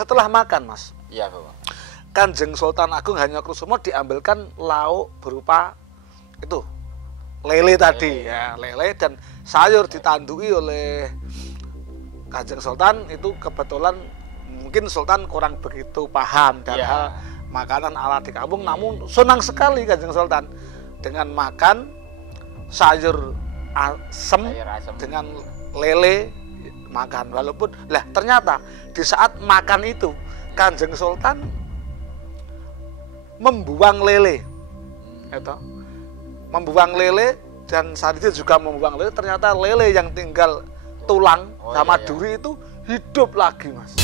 setelah makan, Mas. Iya, Bapak. Kanjeng Sultan Agung Hanyokrosumo diambilkan lauk berupa itu lele tadi, ya lele dan sayur ditandui oleh Kanjeng Sultan. Itu kebetulan mungkin Sultan kurang begitu paham dalam hal makanan ala di kampung, namun senang sekali Kanjeng Sultan dengan makan sayur asem dengan lele makan. Walaupun lah ternyata di saat makan itu Kanjeng Sultan membuang lele, itu membuang lele, dan saat itu juga membuang lele. Ternyata lele yang tinggal tulang sama duri itu hidup lagi, Mas.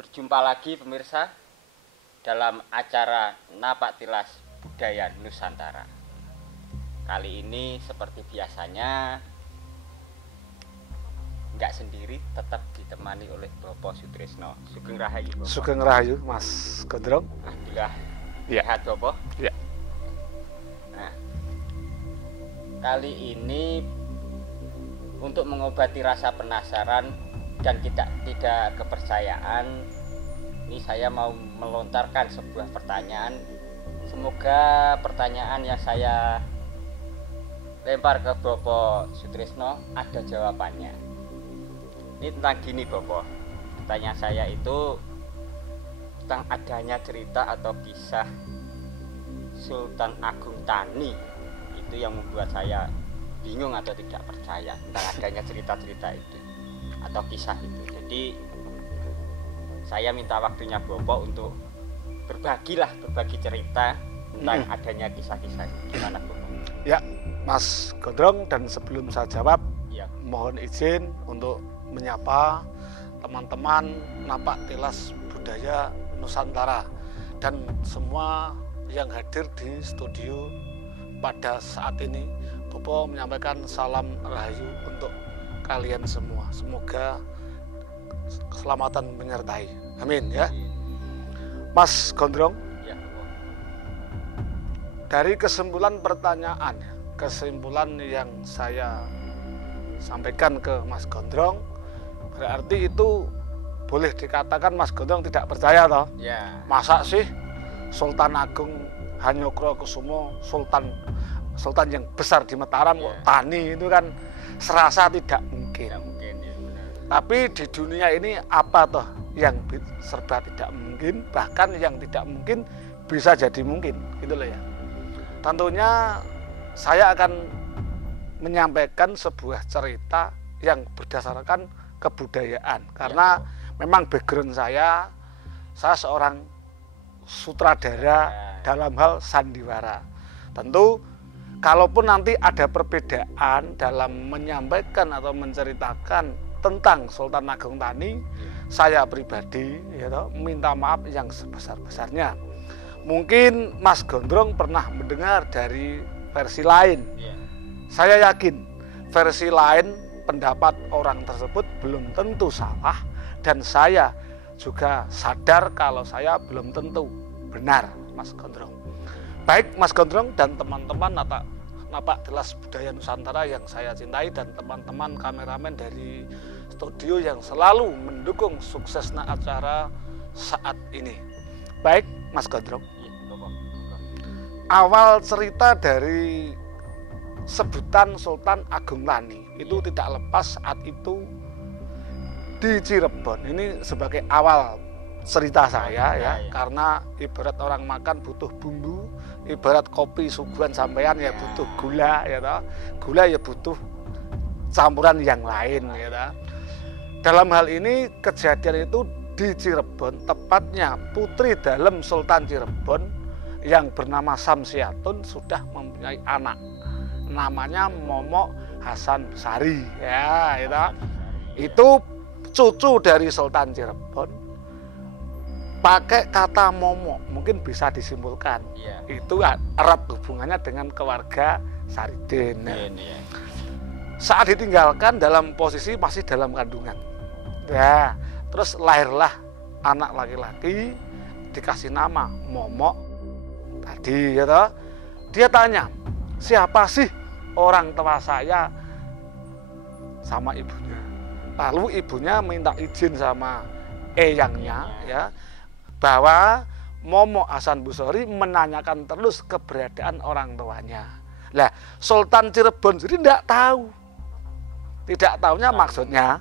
Berjumpa lagi pemirsa dalam acara Napak Tilas Budaya Nusantara. Kali ini seperti biasanya nggak sendiri, tetap ditemani oleh Bapak Sutrisno. Sugeng Rahayu, Bapak. Sugeng Rahayu, Mas Gondrong. Alhamdulillah sehat, Bapak. Ya. Nah, kali ini untuk mengobati rasa penasaran dan tidak kepercayaan, ini saya mau melontarkan sebuah pertanyaan. Semoga pertanyaan yang saya lempar ke Bapak Sutrisno ada jawabannya. Ini tentang gini, Bapak. Pertanyaan saya itu tentang adanya cerita atau kisah Sultan Agung Thani. Itu yang membuat saya bingung atau tidak percaya tentang adanya cerita-cerita itu atau kisah itu. Jadi saya minta waktunya Bapak untuk berbagi cerita tentang adanya kisah-kisah itu. Gimana, Bapak? Ya, Mas Gondrong, dan sebelum saya jawab, ya, mohon izin untuk menyapa teman-teman Napak Tilas Budaya Nusantara dan semua yang hadir di studio pada saat ini. Bapak menyampaikan salam rahayu untuk kalian semua. Semoga keselamatan menyertai. Amin ya. Mas Gondrong, ya, dari kesimpulan pertanyaan, kesimpulan yang saya sampaikan ke Mas Gondrong, berarti itu boleh dikatakan Mas Gondrong tidak percaya toh? ya. Masa sih Sultan Agung Hanyokrokusumo, Sultan yang besar di Mataram kok Thani, itu kan serasa tidak mungkin. Tidak mungkin, ya, benar. Tapi di dunia ini apa toh yang serba tidak mungkin, bahkan yang tidak mungkin bisa jadi mungkin, gitu loh ya. Tentunya saya akan menyampaikan sebuah cerita yang berdasarkan kebudayaan, karena memang background saya seorang sutradara dalam hal sandiwara. Tentu kalaupun nanti ada perbedaan dalam menyampaikan atau menceritakan tentang Sultan Agung Thani, saya pribadi minta maaf yang sebesar-besarnya. Mungkin Mas Gondrong pernah mendengar dari versi lain. Saya yakin versi lain, pendapat orang tersebut belum tentu salah, dan saya juga sadar kalau saya belum tentu benar, Mas Gondrong. Baik Mas Gondrong dan teman-teman Napak Tilas Budaya Nusantara yang saya cintai dan teman-teman kameramen dari studio yang selalu mendukung suksesnya acara saat ini. Baik Mas Gondrong, awal cerita dari sebutan Sultan Agung Lani itu tidak lepas saat itu di Cirebon. Ini sebagai awal cerita saya ya, karena ibarat orang makan butuh bumbu, ibarat kopi suguhan sampean ya butuh gula ya toh. Gula ya butuh campuran yang lain ya toh. Dalam hal ini kejadian itu di Cirebon, tepatnya putri dalem Sultan Cirebon yang bernama Samsiatun sudah mempunyai anak namanya Momok Hasan Sari ya itu cucu dari Sultan Cirebon. Pakai kata momok mungkin bisa disimpulkan itu erat hubungannya dengan keluarga Saridin. Saat ditinggalkan dalam posisi masih dalam kandungan ya, terus lahirlah anak laki-laki dikasih nama Momok tadi ya toh. Dia tanya, siapa sih orang tua saya sama ibunya. Lalu ibunya minta izin sama eyangnya ya, bahwa Momok Hasan Busori menanyakan terus keberadaan orang tuanya. Lah, Sultan Cirebon jadi tidak tahu. Tidak tahunya maksudnya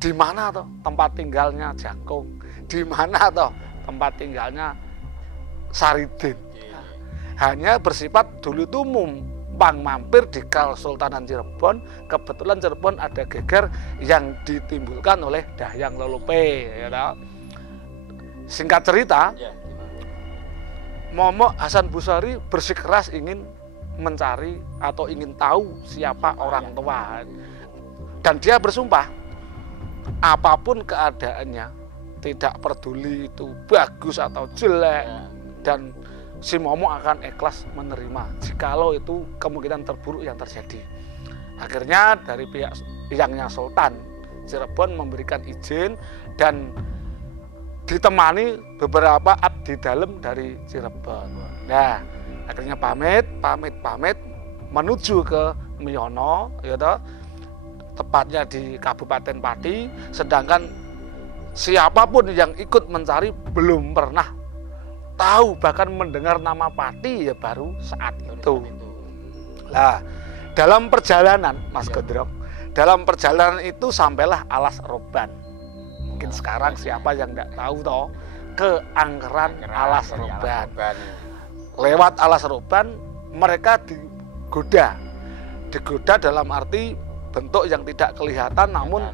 di mana toh tempat tinggalnya Jangkung, di mana toh tempat tinggalnya Saridin. Hanya bersifat dulu itu numpang mampir di Kesultanan Cirebon. Kebetulan Cirebon ada geger yang ditimbulkan oleh Dahyang Lelupe ya toh. Singkat cerita, Momok Hasan Busori bersikeras ingin mencari atau ingin tahu siapa orang tua. Dan dia bersumpah, apapun keadaannya, tidak peduli itu bagus atau jelek, dan si Momok akan ikhlas menerima jikalau itu kemungkinan terburuk yang terjadi. Akhirnya dari pihak eyangnya Sultan Cirebon memberikan izin dan ditemani beberapa abdi dalem dari Cirebon. Nah, akhirnya pamit menuju ke Miyono, ya toh, tepatnya di Kabupaten Pati. Sedangkan siapapun yang ikut mencari belum pernah tahu bahkan mendengar nama Pati ya baru saat itu. Nah, dalam perjalanan Mas Gondrong, dalam perjalanan itu sampailah Alas Roban. Mungkin sekarang siapa yang tidak tahu toh ke angkeran Alas Roban. Lewat Alas Roban mereka digoda dalam arti bentuk yang tidak kelihatan namun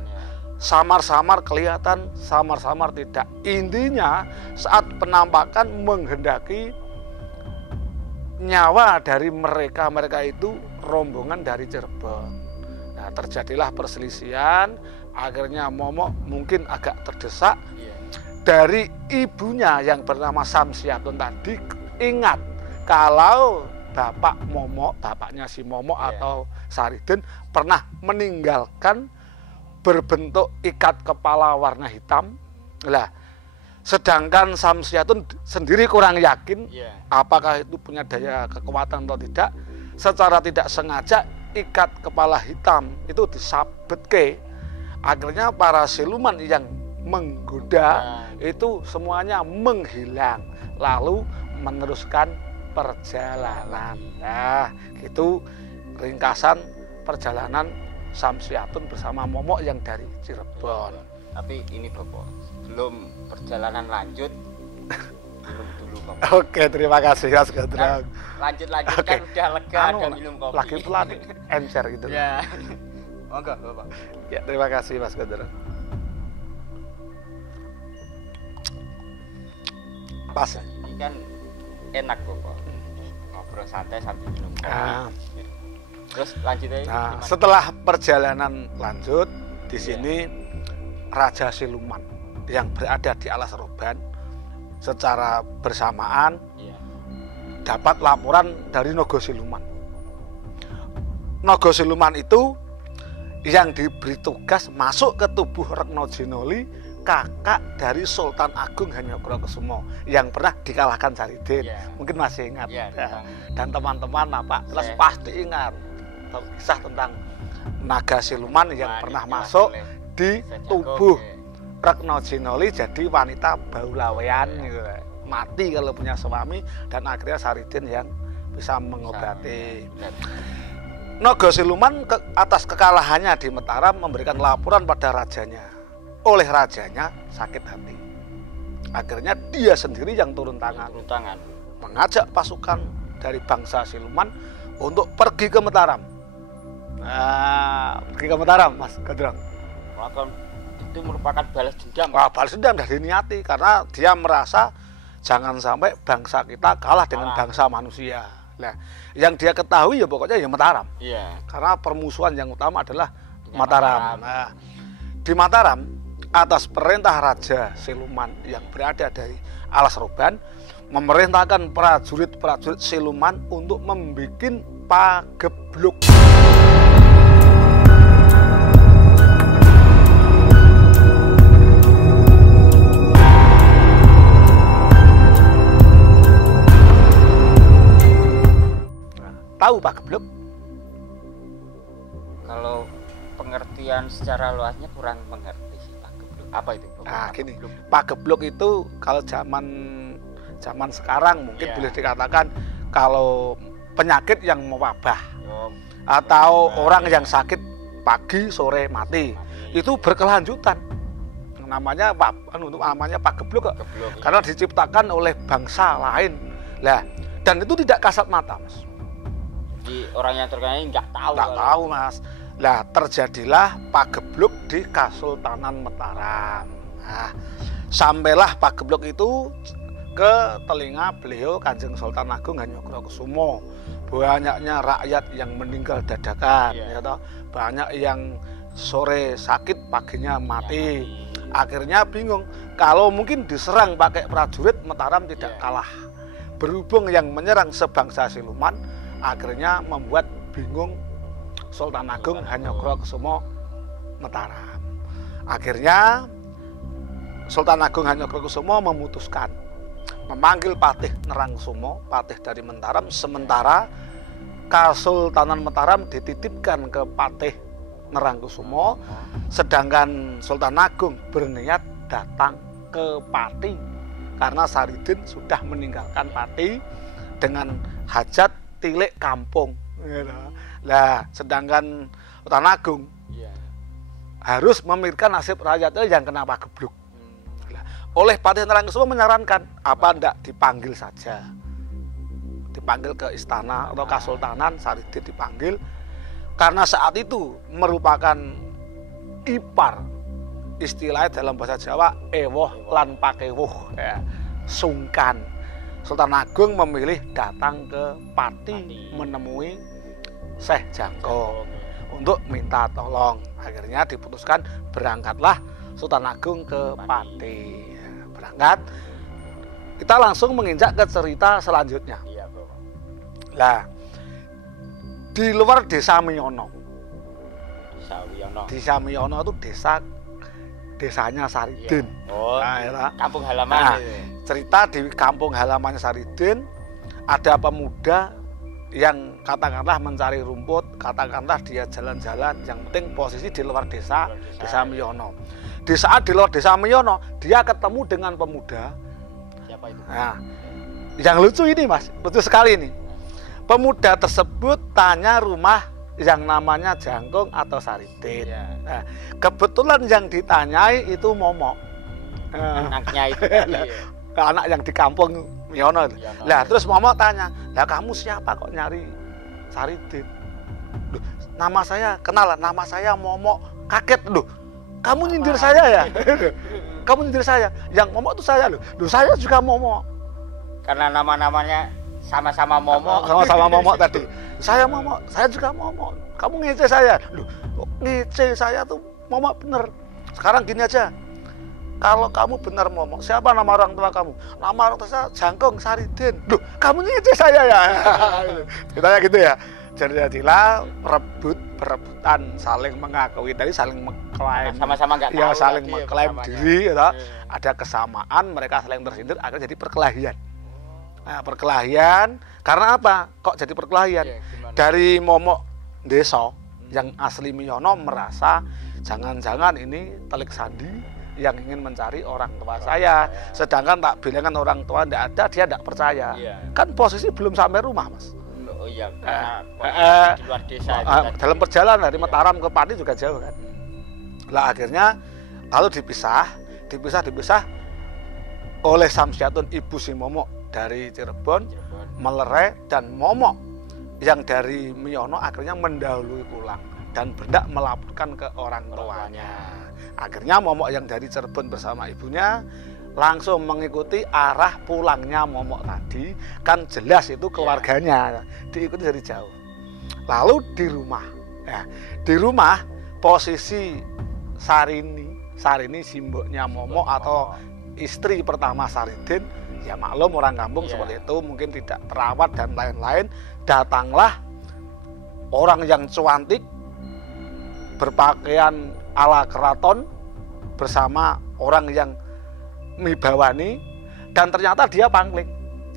samar-samar kelihatan, samar-samar tidak. Intinya saat penampakan menghendaki nyawa dari mereka itu rombongan dari Cirebon. Nah, terjadilah perselisihan. Akhirnya Momok mungkin agak terdesak. Dari ibunya yang bernama Samsiatun tadi ingat kalau bapak Momok, bapaknya si Momok atau Saridin pernah meninggalkan berbentuk ikat kepala warna hitam. Lah, sedangkan Samsiatun sendiri kurang yakin apakah itu punya daya kekuatan atau tidak. Secara tidak sengaja ikat kepala hitam itu disabetke. Akhirnya para siluman yang menggoda itu semuanya menghilang, lalu meneruskan perjalanan. Nah, itu ringkasan perjalanan Samsiatun bersama Momok yang dari Cirebon. Tapi ini Bapak, belum perjalanan lanjut, belum dulu Bapak. Oke, terima kasih Mas Gondrong. Lanjut kan udah lega dan minum kopi. Lagi pelan, encer gitu. Ya. Monggo Bapak. Ya, terima kasih Mas Gondrong. Pas. Ini kan enak Bapak. Ngobrol santai sambil minum kopi. Terus lanjut aja. Nah, setelah perjalanan lanjut di sini Raja Siluman yang berada di Alas Roban secara bersamaan dapat laporan dari Naga Siluman. Naga Siluman itu yang diberi tugas masuk ke tubuh Retno Jinoli kakak dari Sultan Agung Hanyokrokusumo yang pernah dikalahkan Saridin. Mungkin masih ingat. Dan teman-teman Pak Kelas pasti ingat kisah tentang naga siluman yang pernah masuk di tubuh Retno Jinoli jadi wanita baulawean gitu. Mati kalau punya suami, dan akhirnya Saridin yang bisa mengobati. Naga siluman atas kekalahannya di Mataram memberikan laporan pada rajanya. Oleh rajanya sakit hati. Akhirnya dia sendiri yang turun tangan. Mengajak pasukan dari bangsa siluman untuk pergi ke Mataram. Nah, pergi ke Mataram, Mas Gadrong. Itu merupakan balas dendam. Wah, balas dendam dari niati karena dia merasa jangan sampai bangsa kita kalah dengan bangsa manusia. Nah, yang dia ketahui ya pokoknya ya Mataram. Iya. Karena permusuhan yang utama adalah Mataram. Nah, di Mataram atas perintah Raja Siluman yang berada dari Alas Roban memerintahkan prajurit-prajurit siluman untuk membuat pagebluk. Tahu pagebluk? Kalau pengertian secara luasnya kurang mengerti sih pagebluk. Apa itu? Nah, gini, pagebluk itu kalau zaman sekarang mungkin boleh dikatakan kalau penyakit yang mewabah atau orang yang sakit pagi sore mati. Itu berkelanjutan. Namanya pagebluk karena diciptakan oleh bangsa lain. Lah, dan itu tidak kasat mata, Mas. Jadi orang yang terkena ini nggak tahu, Mas. Lah, terjadilah pagebluk di Kasultanan Mataram. Nah, sampailah pagebluk itu ke telinga beliau Kanjeng Sultan Agung Hanyokrokusumo. Banyaknya rakyat yang meninggal dadakan, ya toh. Banyak yang sore sakit paginya mati. Akhirnya bingung, kalau mungkin diserang pakai prajurit Mataram tidak kalah. Berhubung yang menyerang sebangsa siluman, akhirnya membuat bingung Sultan Agung Hanyokrokusumo Mataram. Akhirnya Sultan Agung Hanyokrokusumo memutuskan memanggil Patih Nerangsumo, Patih dari Mataram, sementara Kasultanan Mataram dititipkan ke Patih Nerangkusumo, sedangkan Sultan Agung berniat datang ke Pati karena Saridin sudah meninggalkan Pati dengan hajat tilik kampung. Nah, sedangkan Sultan Agung harus memikirkan nasib rakyatnya yang kena pagebluk. Oleh Patih Nerangkusumo menyarankan, apa ndak dipanggil saja, dipanggil ke istana atau Kasultanan. Saridin dipanggil karena saat itu merupakan ipar, istilahnya dalam bahasa Jawa ewoh lan pakewuh, ya, sungkan. Sultan Agung memilih datang ke Pati menemui Syekh Jangkung untuk minta tolong. Akhirnya diputuskan berangkatlah Sultan Agung ke Pati. Berangkat, kita langsung menginjak ke cerita selanjutnya. Lah, di luar desa Miyono. Desa Miyono itu desanya Saridin. Kampung halaman. Cerita di kampung halamannya Saridin ada pemuda yang katakanlah mencari rumput, katakanlah dia jalan-jalan, yang penting posisi di luar desa Miyono. Di saat di luar desa Miyono, dia ketemu dengan pemuda. Siapa itu? Nah, yang lucu ini, Mas, lucu sekali ini. Pemuda tersebut tanya rumah yang namanya Jangkung atau Saridin. Nah, kebetulan yang ditanyai itu Momok. Anaknya itu. Anak yang di kampung Miyono. Lah, terus Momok tanya, "Lah kamu siapa kok nyari Saridin?" "Loh, nama saya kenalan, nama saya Momok." Kaget, "Loh, kamu nyindir saya ya?" "Kamu nyindir saya? Yang Momok itu saya loh." "Loh, saya juga Momok." Karena nama-namanya sama-sama Momok. Sama-sama Momok tadi. "Saya Momok, saya juga Momok. Kamu ngece saya." "Loh, ngece saya tuh Momok bener. Sekarang gini aja. Kalau kamu benar Momok, siapa nama orang tua kamu?" "Nama orang tua saya Jangkung Saridin." "Loh, kamu ngece saya ya?" Kita gitu ya. Jadilah berebutan, saling mengakui, tadi saling mengklaim, sama-sama nggak ya tahu saling lagi ya mengklaim pertamanya. diri, gitu. Iya. Ada kesamaan, mereka saling tersindir, akhirnya jadi perkelahian. Nah, perkelahian karena apa? Kok jadi perkelahian? Iya, gimana? Dari momok desa yang asli Miyono merasa jangan-jangan ini telik sandi yang ingin mencari orang tua saya, sedangkan tak bilangkan orang tua tidak ada, dia tidak percaya. Iya. Kan posisi belum sampai rumah, Mas. Oh iya, karena di luar desa itu tadi. Dalam perjalanan dari Iya. Mataram ke Pati juga jauh kan. Lah akhirnya lalu dipisah oleh Samsiatun ibu si Momok dari Cirebon, Cirebon. Melere dan Momok yang dari Miyono akhirnya mendahului pulang dan berdak melaporkan ke orang tuanya. Akhirnya Momok yang dari Cirebon bersama ibunya langsung mengikuti arah pulangnya Momok tadi, kan jelas itu keluarganya, diikuti dari jauh. Lalu di rumah posisi Sarini simboknya Momok atau istri pertama Saridin, ya maklum orang kampung seperti itu, mungkin tidak terawat dan lain-lain. Datanglah orang yang cuantik berpakaian ala keraton bersama orang yang mibawani, dan ternyata dia pangling.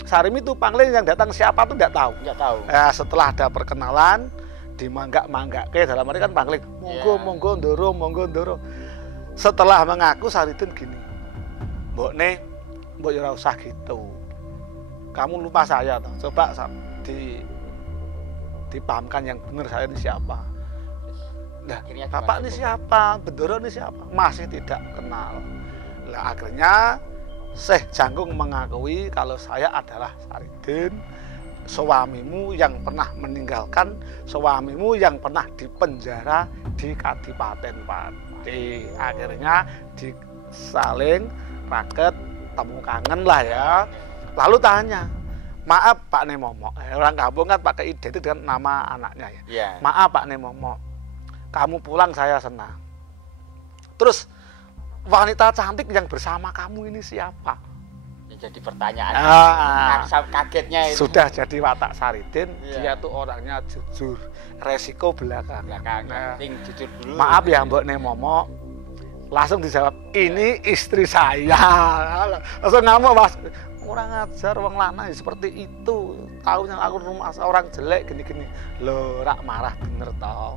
Sarimi itu pangling, yang datang siapa tuh tidak tahu. Nggak tahu. Setelah ada perkenalan, dimanggak-manggake, dalam arti kan pangling, monggo ndoro. Setelah mengaku Saridin gini, mbok ya ora usah gitu. Kamu lupa saya toh. Coba dipahamkan yang benar, saya ini siapa. Nah, bapak ini siapa? Bendoro ini siapa? Masih tidak kenal. Nah, akhirnya Syekh Jangkung mengakui kalau saya adalah Saridin, suamimu yang pernah meninggalkan, suamimu yang pernah dipenjara di Kadipaten Pati. Akhirnya disaling raket, temu kangen lah ya. Lalu tanya, maaf Pak Nemomo, orang kampung kan pakai identik dengan nama anaknya ya. Yeah. Maaf Pak Nemomo, kamu pulang saya senang. Terus wanita cantik yang bersama kamu ini siapa? Ya, jadi pertanyaan. Kagetnya itu. Sudah jadi watak Saridin, Iya. dia tuh orangnya jujur, resiko belakang. Penting jujur dulu. Maaf ya Mbok Nemomo, langsung dijawab, ini istri saya. Langsung ngamuk Mas, kurang ajar wong lanang seperti itu, tahunya aku rumah orang jelek gini-gini. Loh, rak marah bener toh.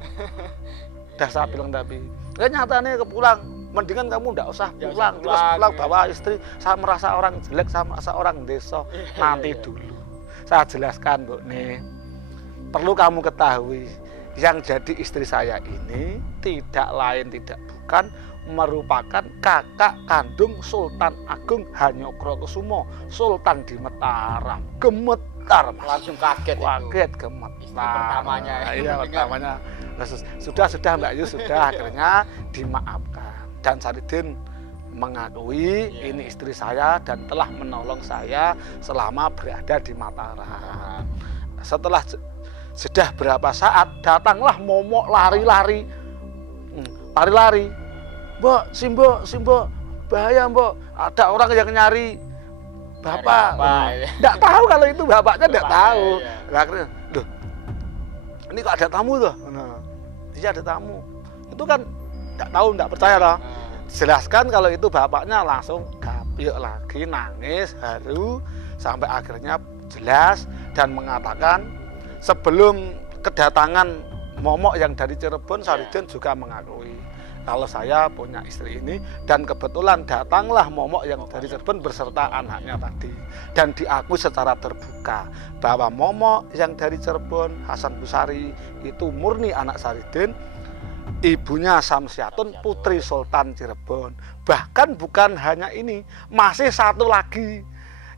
Udah saya bilang tapi nyatanya kepulang, mendingan kamu nggak usah pulang, terus pulang bawa istri. Saya merasa orang jelek, saya merasa orang desa. Nanti dulu saya jelaskan Bu nih, perlu kamu ketahui, yang jadi istri saya ini tidak lain tidak bukan merupakan kakak kandung Sultan Agung Hanyokrokusumo, Sultan di Mataram. Gemetar Mas. Langsung kaget Gemetar. Istri pertamanya. Iya, pertamanya. Sudah Mbak Yu, sudah. Akhirnya dimaafkan. Dan Saridin mengakui ini istri saya dan telah menolong saya selama berada di Mataram. Setelah sudah berapa saat, datanglah Momok lari-lari. Mbok, Simbo, bahaya Mbok. Ada orang yang nyari bapak. Enggak tahu kalau itu bapaknya, enggak tahu. Lah akhirnya, "Duh. Ini kok ada tamu tuh?" Nah, iya ada tamu. Itu kan enggak tahu, enggak percaya loh. Jelaskan kalau itu bapaknya, langsung gapiuk lagi, nangis, haru sampai akhirnya jelas dan mengatakan sebelum kedatangan Momok yang dari Cirebon, Saridin juga mengakui kalau saya punya istri ini, dan kebetulan datanglah Momok yang dari Cirebon beserta anaknya tadi, dan diakui secara terbuka bahwa Momok yang dari Cirebon, Hasan Busari, itu murni anak Saridin, ibunya Samsiatun putri Sultan Cirebon. Bahkan bukan hanya ini, masih satu lagi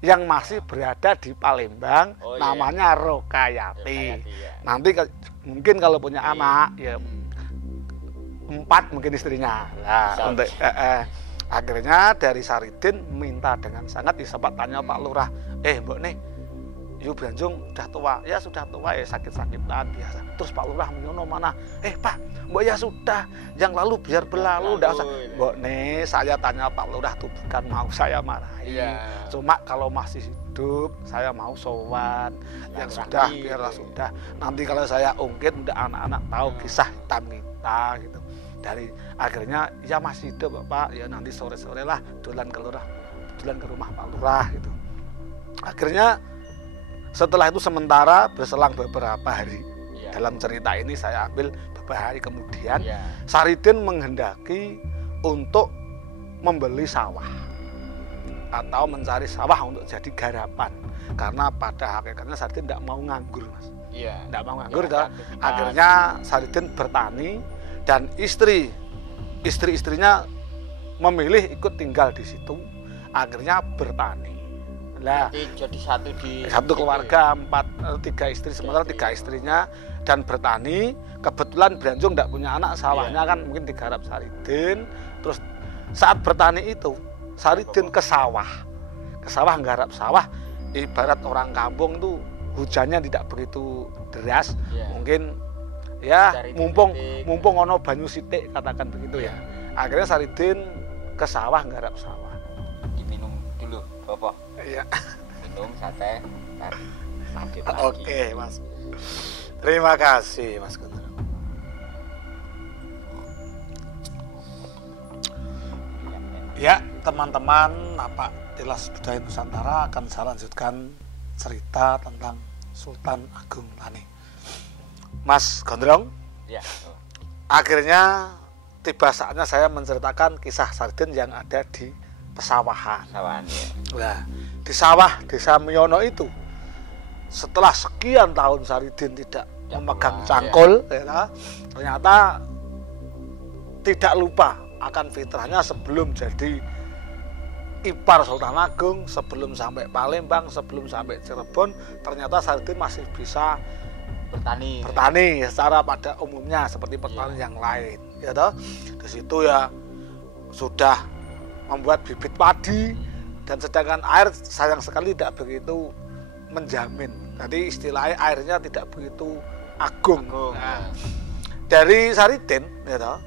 yang masih berada di Palembang, namanya Rokayati. Nanti mungkin kalau punya anak ya 4 mungkin istrinya. Nah, untuk akhirnya dari Saridin minta dengan sangat, sempat tanya Pak Lurah, Mbok nih, Yu Branjung udah tua. Ya sudah tua ya, sakit-sakitan biasa. Terus Pak Lurah Miyono mana? Pak, Mbok ya sudah, yang lalu biar berlalu, enggak usah. Mbok nih, saya tanya Pak Lurah tuh bukan mau saya marahi. Cuma kalau masih hidup saya mau sowan. Yang sudah biarlah sudah. Nanti kalau saya ungkit udah anak-anak tahu kisah hitam kita gitu. dari akhirnya ya masih hidup Pak, ya nanti sore-sore lah dolan ke rumah Pak Lurah gitu. Akhirnya setelah itu sementara berselang beberapa hari, dalam cerita ini saya ambil beberapa hari kemudian, Saridin menghendaki untuk membeli sawah atau mencari sawah untuk jadi garapan, karena pada hakikatnya Saridin tidak mau nganggur Mas. Tidak mau nganggur, akhirnya Saridin bertani dan istri-istrinya memilih ikut tinggal di situ, akhirnya bertani. Lah, jadi satu keluarga 3 istri, sementara 3 istrinya dan bertani. Kebetulan Branjung tidak punya anak, sawahnya kan mungkin digarap Saridin. Terus saat bertani itu Saridin ke sawah nggarap sawah. Ibarat orang kampung tuh hujannya tidak begitu deras, mungkin ya mumpung ono banyu sithik, katakan begitu ya. Akhirnya Saridin ke sawah nggarap sawah. Diminum dulu Bapak. Iya. Minum sate, lanjut lagi. Oke, Mas. Terima kasih, Mas Guntur. Ya, teman-teman, Napak Tilas Budaya Nusantara akan saya lanjutkan cerita tentang Sultan Agung Tani. Mas Gondrong, akhirnya tiba saatnya saya menceritakan kisah Saridin yang ada di pesawahan. Nah, di sawah Desa Miyono itu, setelah sekian tahun Saridin tidak memegang cangkul, ternyata tidak lupa akan fitrahnya sebelum jadi ipar Sultan Agung, sebelum sampai Palembang, sebelum sampai Cirebon, ternyata Saridin masih bisa bertani secara pada umumnya seperti petani yang lain, ya toh. Di situ ya sudah membuat bibit padi, dan sedangkan air sayang sekali tidak begitu menjamin. Jadi istilahnya airnya tidak begitu agung. Nah, dari Saridin, ya toh,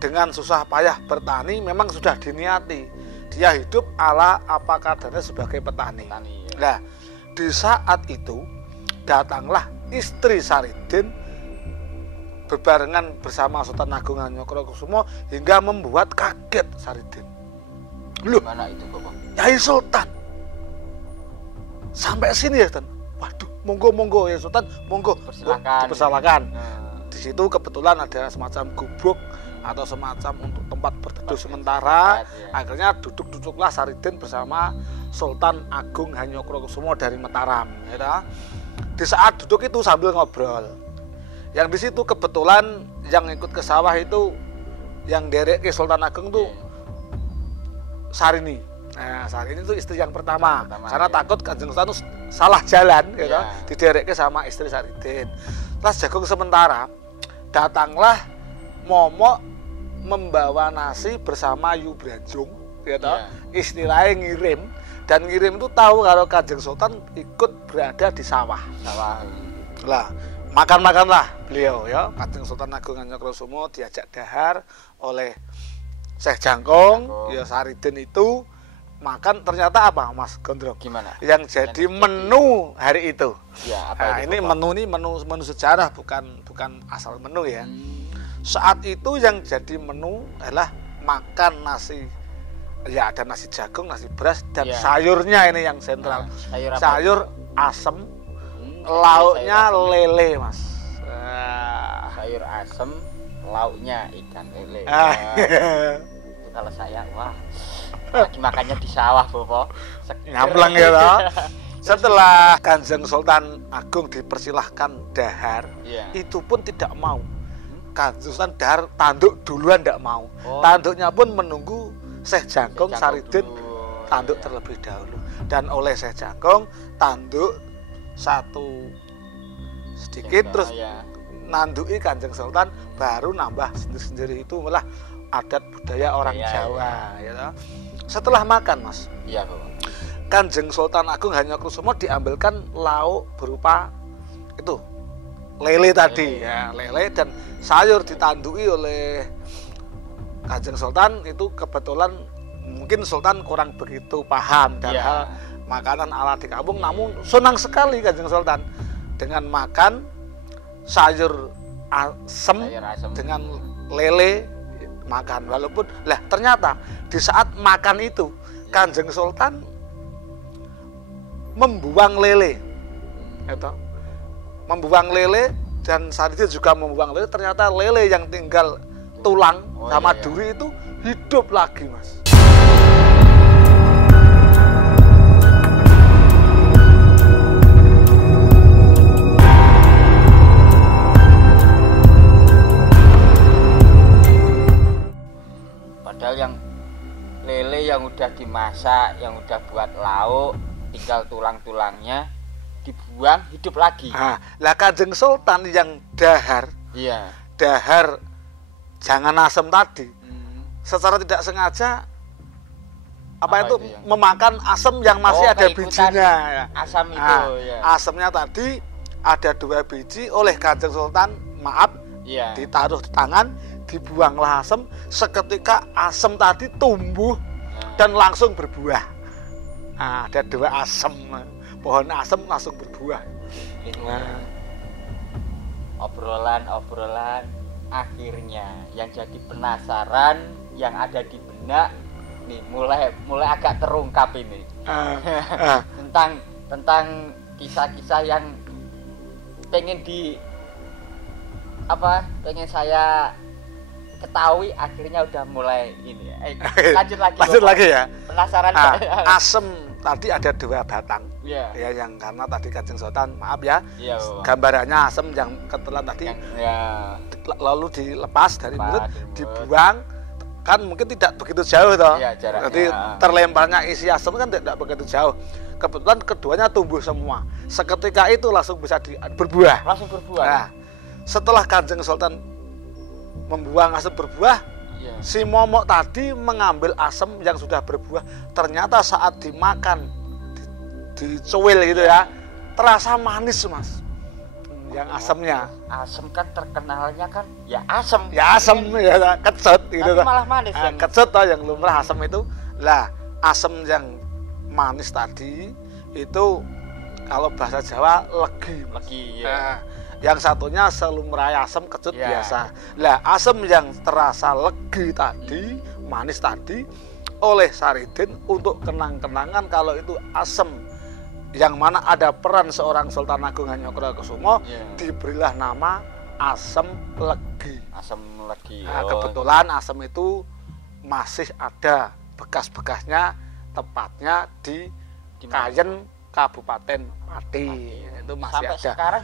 dengan susah payah bertani memang sudah diniati. Dia hidup ala apa kadarnya sebagai petani. Nah, di saat itu datanglah istri Saridin berbarengan bersama Sultan Agung Hanyokrokusumo hingga membuat kaget Saridin. Loh, mana itu Bapak? Nyai Sultan sampai sini ya Sultan. Waduh, monggo ya Sultan, monggo. Dipersilakan. Di situ kebetulan ada semacam gubuk atau semacam untuk tempat berteduh sementara. Akhirnya duduklah Saridin bersama Sultan Agung Hanyokrokusumo dari Mataram, ya. Di saat duduk itu sambil ngobrol. Yang di situ kebetulan yang ikut ke sawah itu yang derek ke Sultan Agung tuh Sarini. Nah, Sarini itu istri yang pertama karena takut Kanjeng Sultan salah jalan, gitu. Diderek sama istri Saridin. Terus jagung sementara datanglah Momok membawa nasi bersama Yu Branjung, gitu. Istilahnya ngirim, dan ngirim itu tahu kalau Kanjeng Sultan ikut berada di sawah. Lah, makan-makanlah beliau, ya. Kanjeng Sultan Agung Hanyokrokusumo diajak dahar oleh Syekh Jangkung, ya. Saridin itu makan, ternyata apa Mas Gondrong? Gimana? Yang jadi menu hari itu. Ya, apa ini menu sejarah, bukan asal menu ya. Saat itu yang jadi menu adalah makan nasi. Ya, ada nasi jagung, nasi beras, dan sayurnya ini yang sentral. Sayur asem, lauknya lele, Mas. Sayur asem, lauknya ikan lele. Kalau saya, wah, lagi makannya di sawah, Bopo. Nyampleng ya toh. Setelah Kanjeng Sultan Agung dipersilahkan dahar, itu pun tidak mau. Kanjeng Sultan dahar tanduk duluan tidak mau. Tanduknya pun menunggu Syekh Jangkung Saridin tanduk terlebih dahulu. Dan oleh Syekh Jangkung tanduk satu sedikit, terus nanduki Kanjeng Sultan, baru nambah sendiri-sendiri. Itu malah adat budaya orang Jawa, ya. Setelah makan, Mas, Kanjeng Sultan Agung Hanyokrokusumo diambilkan lauk berupa itu lele tadi, ya, lele dan sayur ditanduki oleh Kanjeng Sultan. Itu kebetulan mungkin Sultan kurang begitu paham dan hal makanan ala di kampung, namun senang sekali Kanjeng Sultan dengan makan sayur asem dengan lele makan. Walaupun lah ternyata di saat makan itu Kanjeng Sultan membuang lele, itu membuang lele, dan Saridin juga membuang lele. Ternyata lele yang tinggal tulang sama duri itu hidup lagi, Mas. Padahal yang lele yang udah dimasak, yang udah buat lauk, tinggal tulang-tulangnya dibuang hidup lagi. Lah Kanjeng Sultan yang dahar, dahar jangan asem tadi, secara tidak sengaja itu memakan asem yang masih ada bijinya. Asam itu. Asemnya tadi ada 2 biji, oleh Kanjeng Sultan ditaruh di tangan, dibuanglah asem. Seketika asem tadi tumbuh dan langsung berbuah. Ada 2 asem, pohon asem langsung berbuah. Obrolan akhirnya yang jadi penasaran, yang ada di benak nih mulai agak terungkap ini. tentang kisah-kisah yang pengen pengen saya ketahui, akhirnya udah mulai ini. Lanjut lagi ya. Penasaran. Asem tadi ada 2 batang. Ya yang karena tadi Kanjeng Sultan gambarannya asem yang ketelan tadi lalu dilepas dari mulut, dibuang, kan mungkin tidak begitu jauh toh. Jadi terlemparnya isi asem kan tidak begitu jauh. Kebetulan keduanya tumbuh semua. Seketika itu langsung bisa berbuah. Nah, setelah Kanjeng Sultan membuang asem berbuah, si momok tadi mengambil asem yang sudah berbuah. Ternyata saat dimakan, dicuil gitu ya, terasa manis, Mas. Yang asemnya. Asem kan terkenalnya kan asem. Asem ya, kecut gitu. Tapi malah manis. Kecut toh yang lumrah asem itu. Lah, asem yang manis tadi itu kalau bahasa Jawa legi. Yang satunya selumrah asem kecut biasa. Lah, asem yang terasa legi tadi, manis tadi, oleh Saridin untuk kenang-kenangan kalau itu asem yang mana ada peran seorang Sultan Agung Hanyokrokusumo, diberilah nama asem legi. Kebetulan asem itu masih ada bekas-bekasnya, tepatnya di Kayen, Kabupaten Pati. Itu masih sampai ada. Sekarang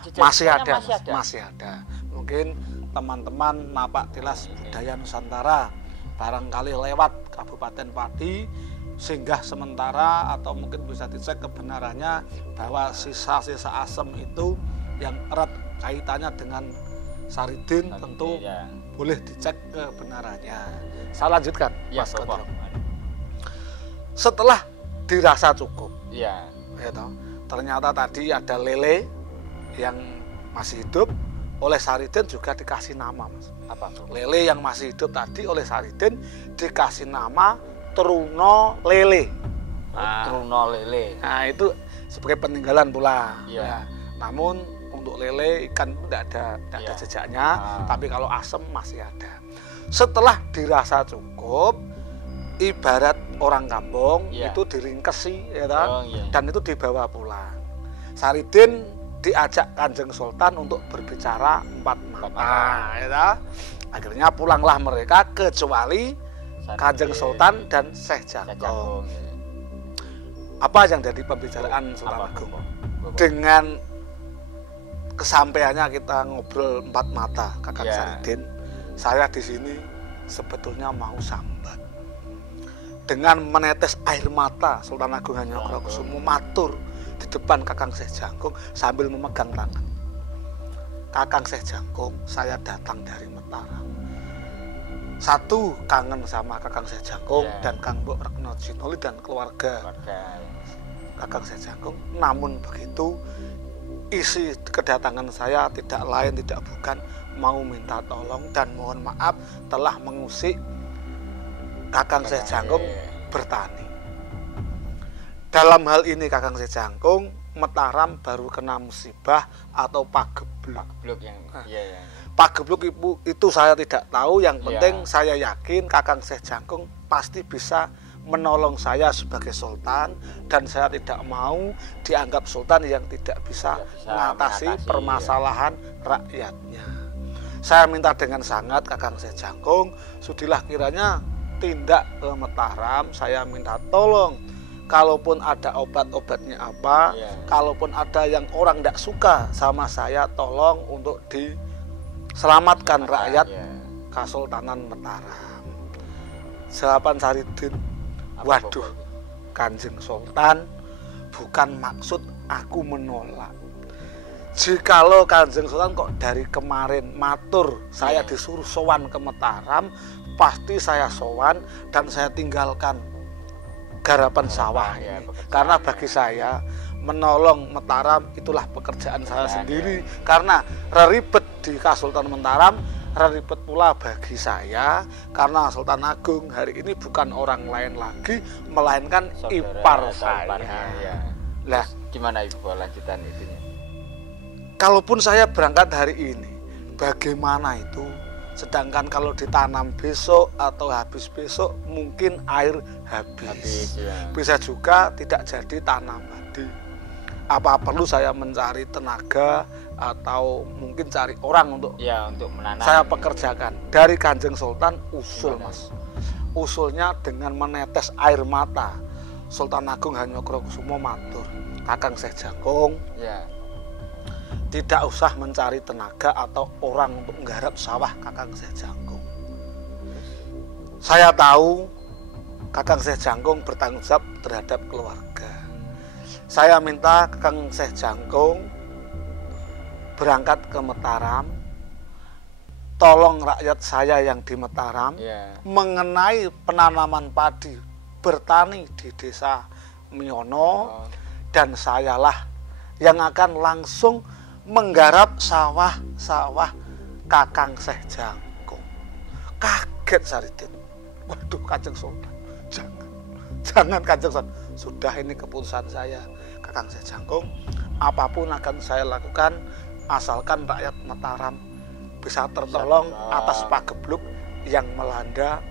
masih ada. Mungkin teman-teman napak tilas budaya Nusantara barangkali lewat Kabupaten Pati, singgah sementara, atau mungkin bisa dicek kebenarannya bahwa sisa-sisa asem itu yang erat kaitannya dengan Saridin, tentu boleh dicek kebenarannya. Saya lanjutkan, Mas Gondrong. Setelah dirasa cukup, ternyata tadi ada lele yang masih hidup, oleh Saridin juga dikasih nama, Mas. Lele yang masih hidup tadi oleh Saridin dikasih nama Truno Lele. Truno Lele. Nah, itu sebagai peninggalan pula. Namun untuk lele ikan tidak ada jejaknya, tapi kalau asem masih ada. Setelah dirasa cukup, ibarat orang kampung itu diringkesi dan itu dibawa pulang. Saridin diajak Kanjeng Sultan untuk berbicara 4 mata. Akhirnya pulanglah mereka, kecuali Kanjeng Sultan dan Syekh Jangkung. Apa yang jadi pembicaraan Sultan Agung? Dengan kesampaiannya kita ngobrol 4 mata, Kakang Saridin, saya di sini sebetulnya mau sambat. Dengan menetes air mata, Sultan Agung Hanyokrokusumo matur di depan Kakang Syekh Jangkung sambil memegang tangan. Kakang Syekh Jangkung, saya datang dari Mataram. Satu, kangen sama Kakang Syekh Jangkung dan Kang Mbok Retno Jinoli dan keluarga Kakang Syekh Jangkung. Namun begitu, isi kedatangan saya tidak lain tidak bukan mau minta tolong dan mohon maaf telah mengusik Kakang Syekh Jangkung bertani. Dalam hal ini Kakang Syekh Jangkung Mataram baru kena musibah atau pagebluk. Pagebluk yang iya. Pagebluk itu saya tidak tahu, yang penting Iya. saya yakin Kakang Syekh Jangkung pasti bisa menolong saya sebagai sultan, dan saya tidak mau dianggap sultan yang tidak bisa mengatasi permasalahan rakyatnya. Saya minta dengan sangat Kakang Syekh Jangkung, sudilah kiranya tindak ke Mataram. Saya minta tolong, kalaupun ada obat-obatnya apa, kalaupun ada yang orang tidak suka sama saya, tolong untuk diselamatkan rakyat Kesultanan Mataram. Jawaban Saridin, waduh Kanjeng Sultan, bukan maksud aku menolak. Jikalau Kanjeng Sultan kok dari kemarin matur saya disuruh sowan ke Mataram, pasti saya sowan dan saya tinggalkan garapan sawah ini. Karena bagi saya menolong Mataram itulah pekerjaan saya sendiri. Karena ribet di Kesultanan Mataram, ribet pula bagi saya, karena Sultan Agung hari ini bukan orang lain lagi melainkan ipar saya. Lah gimana Ibu lanjutan itunya? Kalaupun saya berangkat hari ini, bagaimana itu? Sedangkan kalau ditanam besok atau habis besok, mungkin air habis. Bisa juga tidak jadi tanam padi. Apa perlu saya mencari tenaga atau mungkin cari orang untuk menanam? Saya pekerjakan. Dari Kanjeng Sultan usul, Mas. Usulnya dengan menetes air mata. Sultan Agung Hanyokrokusumo matur, Kakang Syekh Jangkung, tidak usah mencari tenaga atau orang untuk menggarap sawah Kakang Syekh Jangkung. Saya tahu Kakang Syekh Jangkung bertanggung jawab terhadap keluarga. Saya minta Kakang Syekh Jangkung berangkat ke Mataram, tolong rakyat saya yang di Mataram mengenai penanaman padi, bertani di desa Miono, dan sayalah yang akan langsung menggarap sawah-sawah Kakang Syekh Jangkung. Kaget Saridin. Waduh Kanjeng Sultan, jangan Kanjeng Sultan. Sudah, ini keputusan saya Kakang Syekh Jangkung. Apapun akan saya lakukan asalkan rakyat Mataram bisa tertolong atas pagebluk yang melanda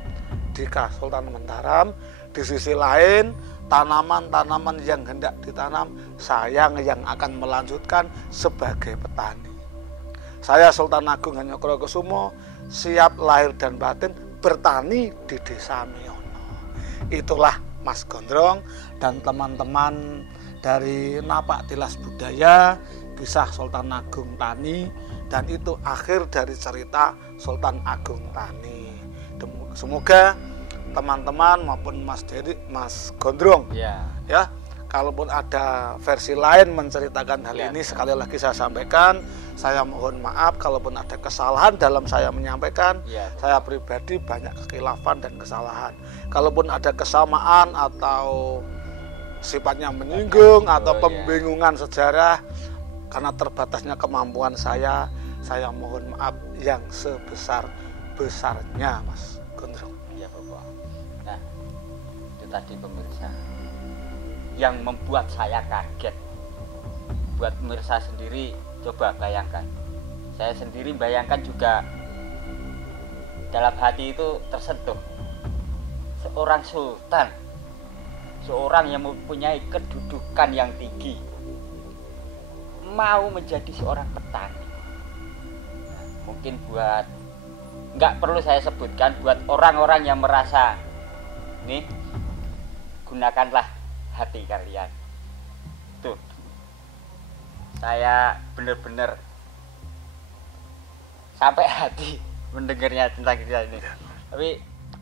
di Kesultanan Mataram. Di sisi lain, tanaman-tanaman yang hendak ditanam, saya yang akan melanjutkan sebagai petani. Saya Sultan Agung Hanyokrokusumo siap lahir dan batin bertani di desa Miono. Itulah Mas Gondrong dan teman-teman dari Napak Tilas Budaya, kisah Sultan Agung Tani, dan itu akhir dari cerita Sultan Agung Tani. Semoga teman-teman maupun Mas Dery, Mas Gondrong, kalaupun ada versi lain menceritakan hal ini, sekali lagi saya sampaikan, saya mohon maaf kalaupun ada kesalahan dalam saya menyampaikan. Saya pribadi banyak kekhilafan dan kesalahan. Kalaupun ada kesamaan atau sifatnya menyinggung atau pembingungan sejarah karena terbatasnya kemampuan saya mohon maaf yang sebesar-besarnya, Mas Gondrong. Nah, itu tadi pemirsa yang membuat saya kaget. Buat pemirsa sendiri coba bayangkan. Saya sendiri bayangkan juga dalam hati itu tersentuh. Seorang sultan, seorang yang mempunyai kedudukan yang tinggi, mau menjadi seorang petani. Nah, mungkin buat, nggak perlu saya sebutkan, buat orang-orang yang merasa nih, gunakanlah hati kalian. Tuh, saya benar-benar sampai hati mendengarnya tentang kisah ini. Tapi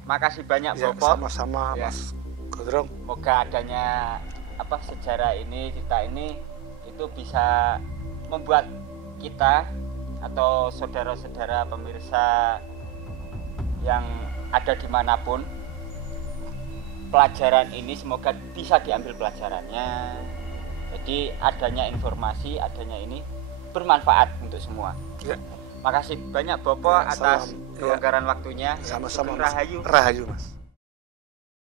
makasih banyak Bopo. Sama-sama Mas Gondrong. Semoga adanya sejarah ini, cerita ini itu bisa membuat kita atau saudara-saudara pemirsa yang ada dimanapun, pelajaran ini semoga bisa diambil pelajarannya. Jadi adanya informasi, adanya ini bermanfaat untuk semua. Makasih banyak Bopo atas kelonggaran waktunya. Sama-sama. Rahayu. Rahayu Mas.